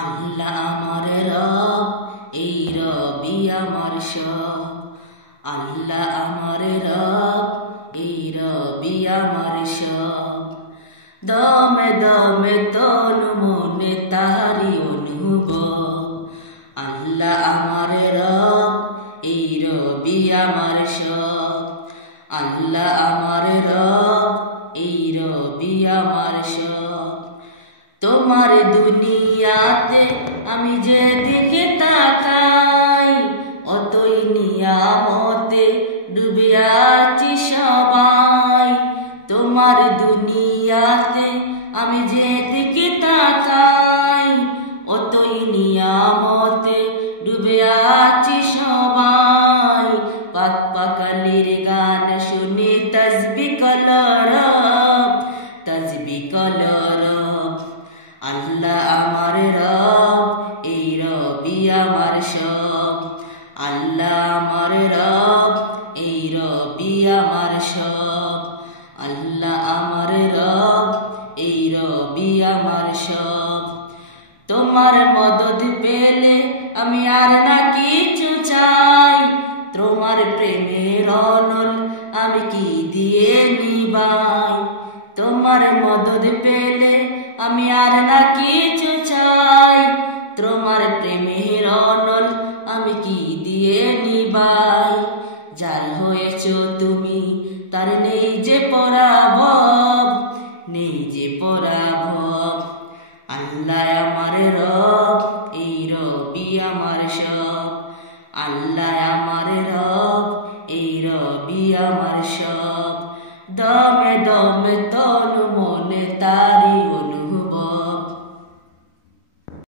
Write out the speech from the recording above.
আল্লাহ আমার রব, এই রবি আমার সব। আল্লাহ আমার রব, এই রবি আমার সব। দমে দমে তন মনে তারি অনুভব। আল্লাহ আমার রব, এই রবি আমার সব। আল্লাহ আমার রব, এই রবি আমার সব। তোমার দুনিয়াতে আমি যেদিকে তাকাই, অতই নিয়ামতে ডুবে আছি সবাই। তোমার দুনিয়াতে আমি যেদিকে তাকাই, অতই নিয়ামতে ডুবে আছি সবাই। পাক পাকালির গান শুনে তাসবিহ কলরব, তাসবিহ কলরব। আল্লাহ আমার রব, এই রবি আমার সব। আল্লাহ আমার রব, এই রবি আমার সব। আল্লাহ আমার রব, এই রবি আমার সব। তোমার মদদ পেলে আমি আর না কিছু চাই। তোমার প্রেমের অনল আমি কি দিয়ে নিবাই। তোমার মদদ পেলে আমি আর না কিছু চাই। তোমার প্রেমের অনল আমি কি দিয়ে নিবাই। যার হয়েছ তুমি তার নেই যে পরাভব, নেই যে পরাভব। আল্লাহ আমার রব, এই রবি আমার সব। আল্লাহ আমার রব, এই রবি আমার সব। দমে দমে তো